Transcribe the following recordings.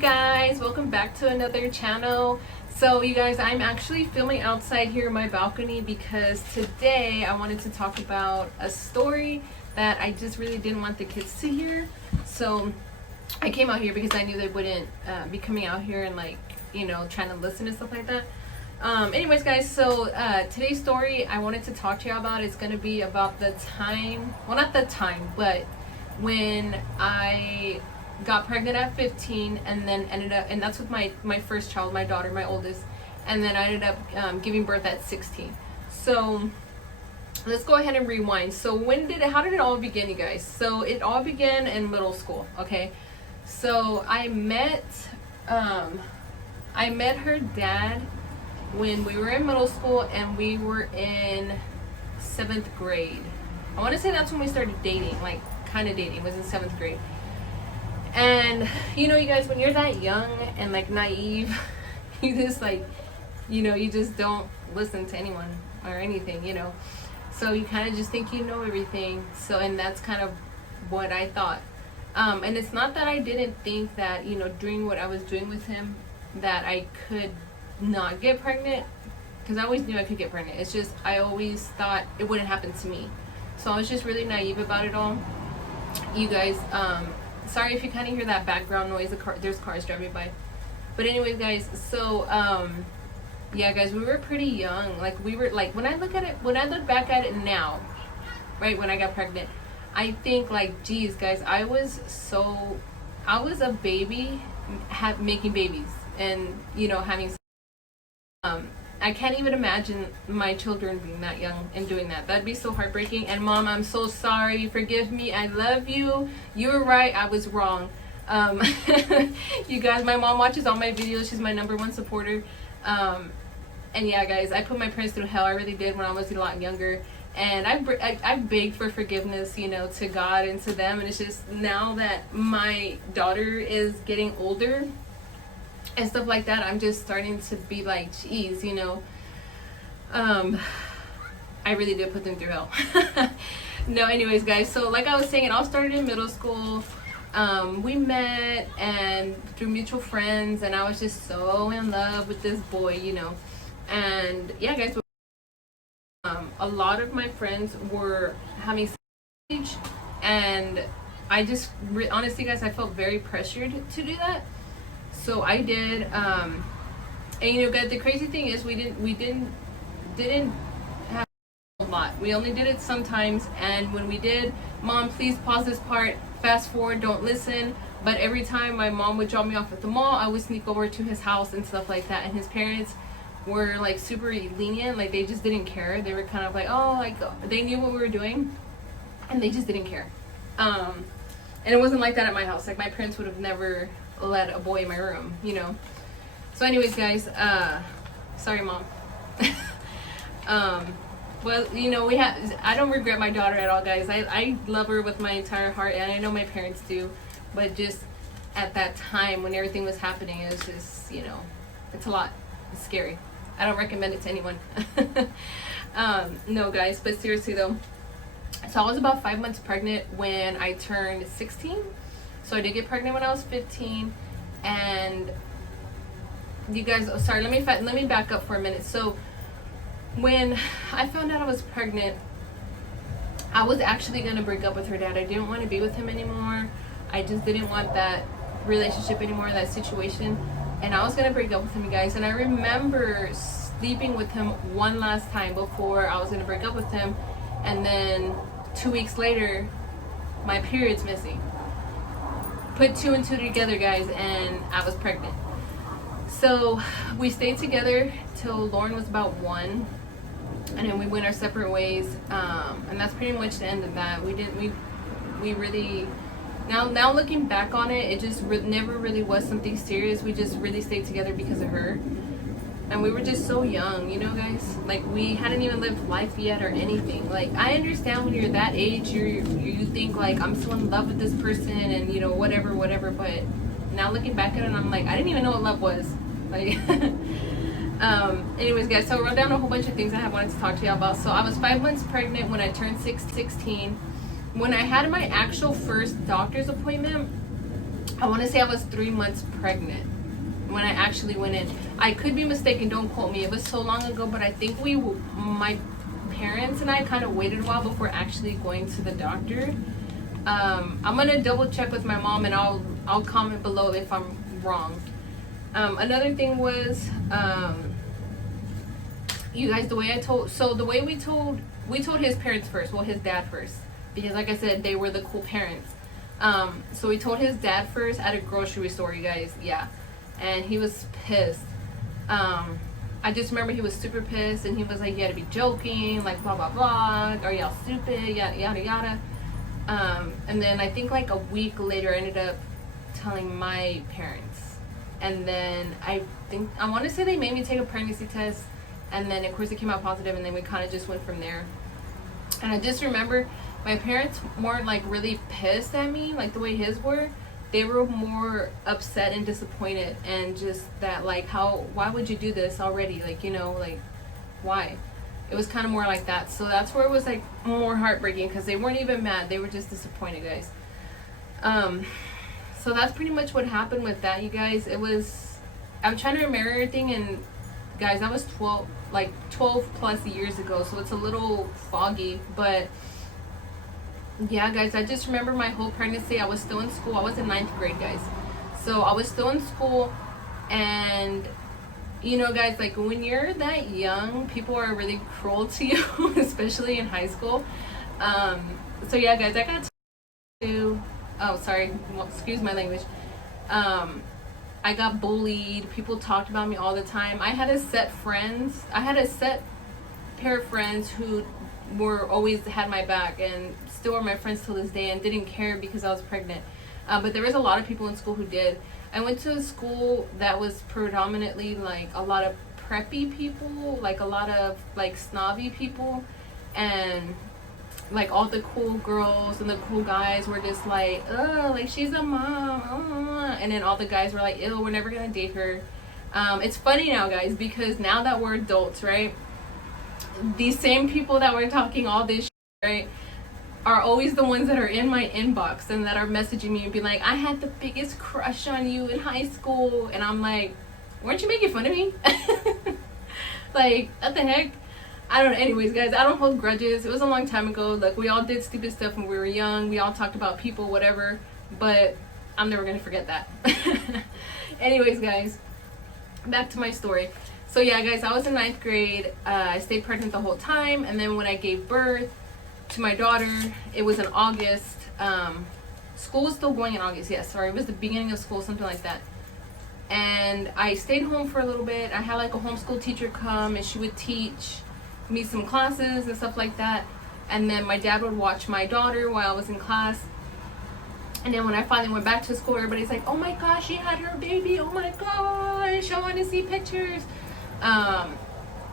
guys, welcome back to another channel. So you guys, I'm actually filming outside here in my balcony because today I wanted to talk about a story that I just really didn't want the kids to hear. So I came out here because I knew they wouldn't be coming out here and trying to listen and stuff like that. Anyways guys, so today's story I wanted to talk to you about is going to be about the time, well not the time, but when I got pregnant at 15 and then ended up, and that's with my first child, my daughter, my oldest, and then I ended up giving birth at 16. So let's go ahead and rewind. So how did it all begin, you guys? So it all began in middle school, okay? So I met her dad when we were in middle school and we were in 7th grade. I want to say that's when we started dating, like kind of dating, was in 7th grade. And you guys, when you're that young and naive, you just you just don't listen to anyone or anything, so you kind of just think you know everything. So, and that's kind of what I thought. And it's not that I didn't think that doing what I was doing with him that I could not get pregnant, because I always knew I could get pregnant. It's just I always thought it wouldn't happen to me. So I was just really naive about it all, you guys. Sorry if you kind of hear that background noise. There's cars driving by. But anyways, guys, so yeah, guys, we were pretty young. We were when I look back at it now, right, when I got pregnant, I think geez, guys, I was a baby, making babies, and having. I can't even imagine my children being that young and doing that. That'd be so heartbreaking. And Mom, I'm so sorry. Forgive me. I love you. You were right. I was wrong. You guys, my mom watches all my videos. She's my #1 supporter. And yeah, guys, I put my parents through hell. I really did when I was a lot younger. And I begged for forgiveness, to God and to them. And it's just now that my daughter is getting older and stuff like that, I'm just starting to be like, geez, I really did put them through hell. No, anyways, guys, so like I was saying, it all started in middle school. We met and through mutual friends, and I was just so in love with this boy, and yeah, guys, a lot of my friends were having sex, and I just honestly, guys, I felt very pressured to do that. So I did, and guys, the crazy thing is we didn't have a lot. We only did it sometimes, and when we did, Mom, please pause this part, fast forward, don't listen. But every time my mom would drop me off at the mall, I would sneak over to his house and stuff like that. And his parents were super lenient, they just didn't care. They were kind of they knew what we were doing, and they just didn't care. And it wasn't like that at my house. My parents would have never let a boy in my room, So anyways, guys, sorry, Mom. Well, I don't regret my daughter at all, guys. I love her with my entire heart, and I know my parents do, but just at that time when everything was happening, it was just, it's a lot. It's scary. I don't recommend it to anyone. No, guys, but seriously though, so I was about 5 months pregnant when I turned 16. So I did get pregnant when I was 15, and you guys, sorry, let me back up for a minute. So when I found out I was pregnant, I was actually going to break up with her dad. I didn't want to be with him anymore. I just didn't want that relationship anymore, that situation, and I was going to break up with him, you guys. And I remember sleeping with him one last time before I was going to break up with him, and then 2 weeks later, my period's missing. Put 2 and 2 together, guys, and I was pregnant. So we stayed together till Lauren was about 1, and then we went our separate ways, and that's pretty much the end of that. We really, now looking back on it, it just never really was something serious. We just really stayed together because of her, and we were just so young, guys. We hadn't even lived life yet or anything. I understand when you're that age, you think I'm still in love with this person and whatever. But now looking back at it, I'm I didn't even know what love was. Anyways, guys, so I wrote down a whole bunch of things I wanted to talk to you about. So I was 5 months pregnant when I turned 16. When I had my actual first doctor's appointment, I want to say I was 3 months pregnant when I actually went in. I could be mistaken, don't quote me. It was so long ago, but I think my parents and I kind of waited a while before actually going to the doctor. I'm gonna double check with my mom, and I'll comment below if I'm wrong. Another thing was, you guys, the way we told his parents first, well, his dad first, because like I said, they were the cool parents. So we told his dad first at a grocery store, you guys, yeah, and he was pissed. I just remember he was super pissed, and he was like, you gotta be joking, like blah blah blah, are y'all stupid, yada yada yada. And then I think like a week later I ended up telling my parents, and then I want to say they made me take a pregnancy test, and then of course it came out positive, and then we kind of just went from there. And I just remember my parents weren't like really pissed at me like the way his were. They were more upset and disappointed, and just that like, why would you do this already, like, you know, like why. It was kind of more like that. So that's where it was like more heartbreaking, because they weren't even mad, they were just disappointed, guys. So that's pretty much what happened with that, you guys. I'm trying to remember everything, and guys, that was 12 plus years ago, so it's a little foggy. But yeah, guys, I just remember my whole pregnancy. I was still in school. I was in 9th grade, guys. So I was still in school, and you know, guys, like when you're that young, people are really cruel to you, especially in high school. So yeah, guys, I got to, oh, sorry, excuse my language. I got bullied. People talked about me all the time. I had a set pair of friends who always had my back, and still are my friends till this day, and didn't care because I was pregnant. But there was a lot of people in school who did. I went to a school that was predominantly like a lot of preppy people, like a lot of like snobby people, and like all the cool girls and the cool guys were just like, oh, like she's a mom, and then all the guys were like, ew, we're never gonna date her. It's funny now, guys, because now that we're adults, right, these same people that were talking all this shit, right, are always the ones that are in my inbox and that are messaging me and be like, I had the biggest crush on you in high school. And I'm like, weren't you making fun of me? Like, what the heck? I don't know. Anyways, guys, I don't hold grudges. It was a long time ago. Like, we all did stupid stuff when we were young. We all talked about people, whatever. But I'm never going to forget that. Anyways, guys, back to my story. So, yeah, guys, I was in 9th grade. I stayed pregnant the whole time. And then when I gave birth to my daughter, it was in August. School was still going in August, yes. Sorry, it was the beginning of school, something like that. And I stayed home for a little bit. I had like a homeschool teacher come, and she would teach me some classes and stuff like that. And then my dad would watch my daughter while I was in class. And then when I finally went back to school, everybody's like, oh my gosh, she had her baby, oh my gosh, I want to see pictures.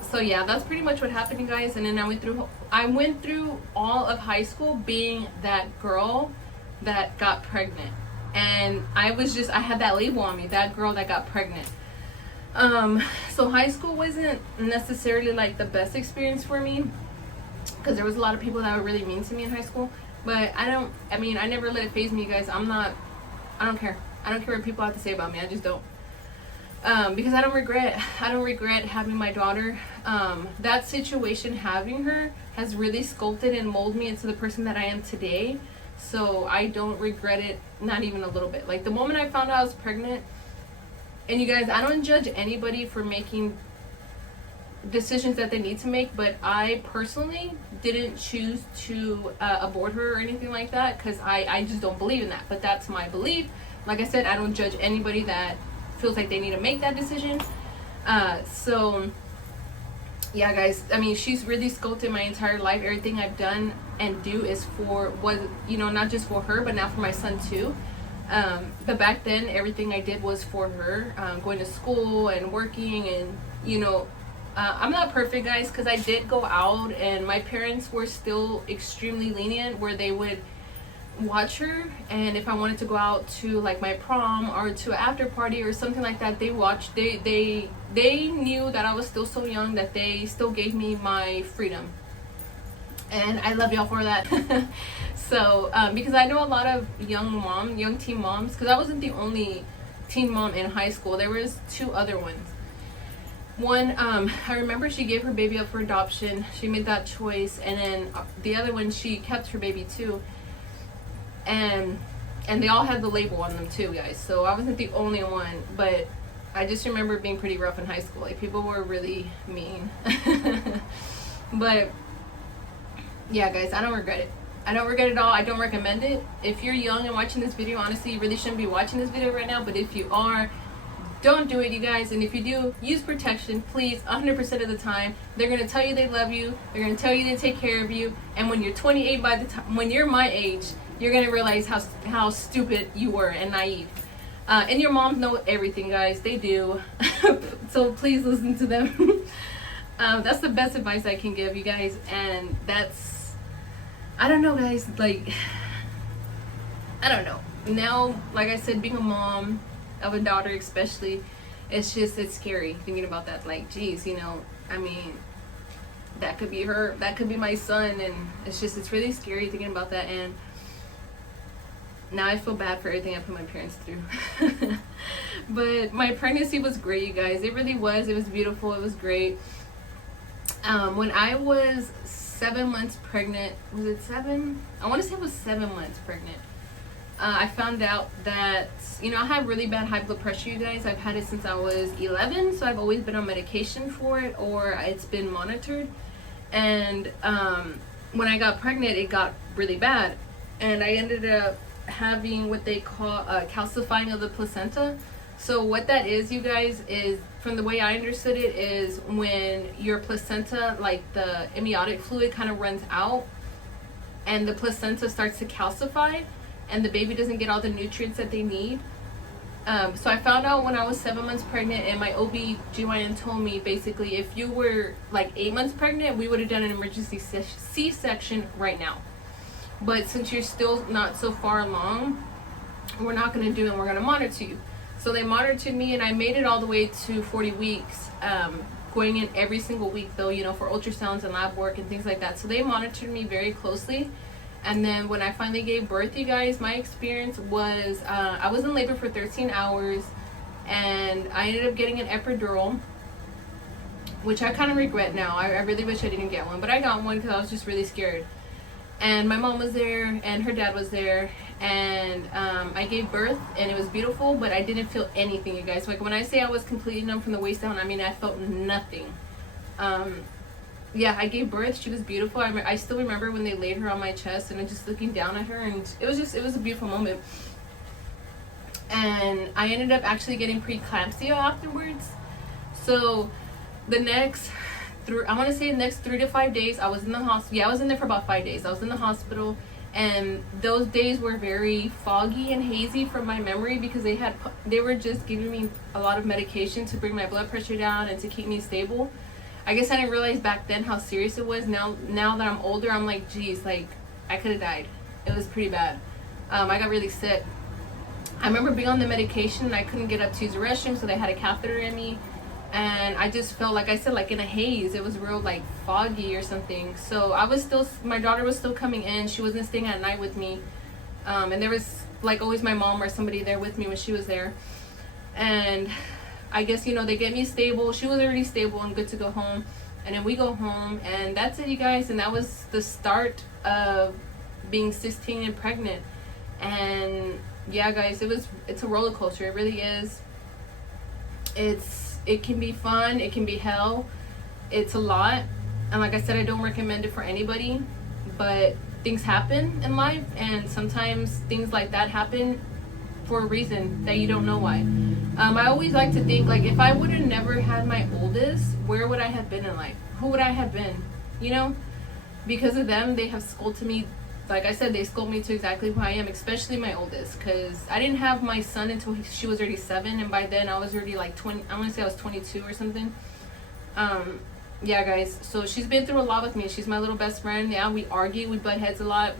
So yeah, that's pretty much what happened, you guys. And then I went through all of high school being that girl that got pregnant. And I had that label on me, that girl that got pregnant. So high school wasn't necessarily like the best experience for me, because there was a lot of people that were really mean to me in high school. But I never let it faze me, you guys. I don't care. I don't care what people have to say about me. I just don't. Because I don't regret having my daughter. That situation, having her, has really sculpted and molded me into the person that I am today. So I don't regret it, not even a little bit. Like the moment I found out I was pregnant, and you guys, I don't judge anybody for making decisions that they need to make, but I personally didn't choose to abort her or anything like that, because I just don't believe in that. But that's my belief. Like I said, I don't judge anybody that feels like they need to make that decision. So yeah, guys, I mean, she's really sculpted my entire life. Everything I've done and do is not just for her, but now for my son too. But back then, everything I did was for her, going to school and working, and I'm not perfect, guys, because I did go out, and my parents were still extremely lenient, where they would watch her, and if I wanted to go out to like my prom or to an after party or something like that, they knew that I was still so young that they still gave me my freedom. and I love y'all for that. So because I know a lot of young teen moms, because I wasn't the only teen mom in high school. There was 2 other ones. One, I remember she gave her baby up for adoption. She made that choice, and then the other one, she kept her baby too. And they all had the label on them too, guys. So I wasn't the only one, but I just remember being pretty rough in high school. Like, people were really mean. But yeah, guys, I don't regret it. I don't regret it at all. I don't recommend it. If you're young and watching this video, honestly, you really shouldn't be watching this video right now. But if you are, don't do it, you guys. And if you do, use protection, please. 100% of the time, they're gonna tell you they love you. They're gonna tell you they take care of you. And when you're 28, by the time when you're my age, you're gonna realize how stupid you were and naive. And your moms know everything, guys. They do. So please listen to them. That's the best advice I can give you guys. And that's, I don't know, guys. Like, I don't know. Now, like I said, being a mom of a daughter especially, it's scary thinking about that. Like, geez, I mean, that could be her, that could be my son, and it's really scary thinking about that. And now I feel bad for everything I put my parents through. But my pregnancy was great, you guys. It really was. It was beautiful. It was great. When I was 7 months pregnant, was it 7? I want to say I was 7 months pregnant. I found out that, I have really bad high blood pressure, you guys. I've had it since I was 11, so I've always been on medication for it, or it's been monitored. And when I got pregnant, it got really bad. And I ended up having what they call calcifying of the placenta. So what that is, you guys, is, from the way I understood it, is when your placenta, like the amniotic fluid, kind of runs out, and the placenta starts to calcify, and the baby doesn't get all the nutrients that they need. So I found out when I was 7 months pregnant, and my OB/GYN told me, basically, if you were like 8 months pregnant, we would have done an emergency C-section right now. But since you're still not so far along, we're not going to do it, and we're going to monitor you. So they monitored me, and I made it all the way to 40 weeks, going in every single week, though, for ultrasounds and lab work and things like that. So they monitored me very closely. And then when I finally gave birth, you guys, my experience was, I was in labor for 13 hours, and I ended up getting an epidural, which I kind of regret now. I really wish I didn't get one, but I got one because I was just really scared. And my mom was there, and her dad was there, and I gave birth, and it was beautiful, but I didn't feel anything, you guys. Like, when I say I was completely numb from the waist down, I mean, I felt nothing. Yeah, I gave birth. She was beautiful. I still remember when they laid her on my chest, and I'm just looking down at her, and it was a beautiful moment. And I ended up actually getting preeclampsia afterwards. So the next, I want to say the next 3 to 5 days, I was in the hospital. Yeah, I was in there for about 5 days. I was in the hospital, and those days were very foggy and hazy from my memory, because they were just giving me a lot of medication to bring my blood pressure down and to keep me stable. I guess I didn't realize back then how serious it was. Now that I'm older, I'm like, geez, like, I could have died. It was pretty bad. I got really sick. I remember being on the medication, and I couldn't get up to use the restroom, so they had a catheter in me. And I just felt, like I said, like in a haze. It was real, like, foggy or something. So my daughter was still coming in. She wasn't staying at night with me. And there was, like, always my mom or somebody there with me when she was there. And I guess, they get me stable. She was already stable and good to go home. And then we go home, and that's it, you guys. And that was the start of being 16 and pregnant. And yeah, guys, it's a roller coaster. It really is. It can be fun. It can be hell. It's a lot. And like I said, I don't recommend it for anybody. But things happen in life, and sometimes things like that happen for a reason that you don't know why. I always like to think, like, if I would have never had my oldest, where would I have been in life? Who would I have been? Because of them, they have scolded me. Like I said, they scold me to exactly who I am, especially my oldest, because I didn't have my son until she was already 7, and by then I was already like 20. I want to say I was 22 or something. Yeah, guys. So she's been through a lot with me. She's my little best friend. Yeah, we argue, we butt heads a lot.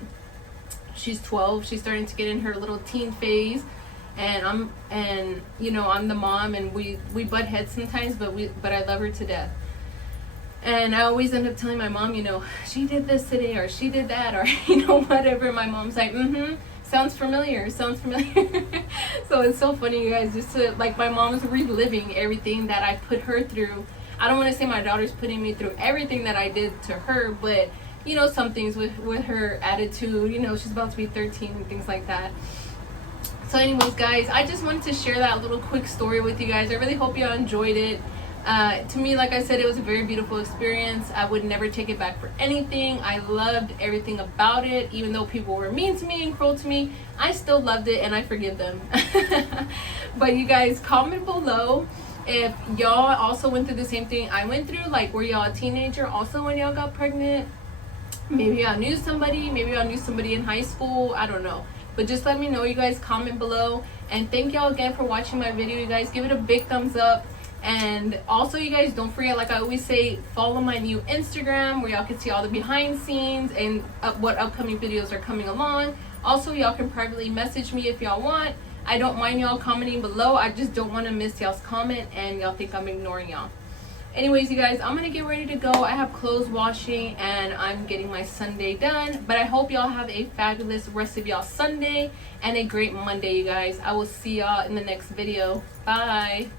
She's 12. She's starting to get in her little teen phase. And I'm the mom, and we butt heads sometimes, but I love her to death. And I always end up telling my mom, you know, she did this today or she did that or, you know, whatever. My mom's like, sounds familiar, sounds familiar. So it's so funny, you guys, just to, like, my mom's reliving everything that I put her through. I don't want to say my daughter's putting me through everything that I did to her, but, you know, some things with her attitude, you know, she's about to be 13 and things like that. So anyways, guys, I just wanted to share that little quick story with you guys. I really hope y'all enjoyed it. To me, like I said, it was a very beautiful experience. I would never take it back for anything. I loved everything about it. Even though people were mean to me and cruel to me, I still loved it and I forgive them. But you guys, comment below if y'all also went through the same thing I went through. Like, were y'all a teenager also when y'all got pregnant? Maybe y'all knew somebody. Maybe y'all knew somebody in high school. I don't know. But just let me know, you guys. Comment below. And thank y'all again for watching my video, you guys. Give it a big thumbs up. And also, you guys, don't forget, like I always say, follow my new Instagram where y'all can see all the behind scenes and what upcoming videos are coming along. Also, y'all can privately message me if y'all want. I don't mind y'all commenting below. I just don't want to miss y'all's comment and y'all think I'm ignoring y'all. Anyways, you guys, I'm gonna get ready to go. I have clothes washing and I'm getting my Sunday done. But I hope y'all have a fabulous rest of y'all Sunday and a great Monday, you guys. I will see y'all in the next video. Bye.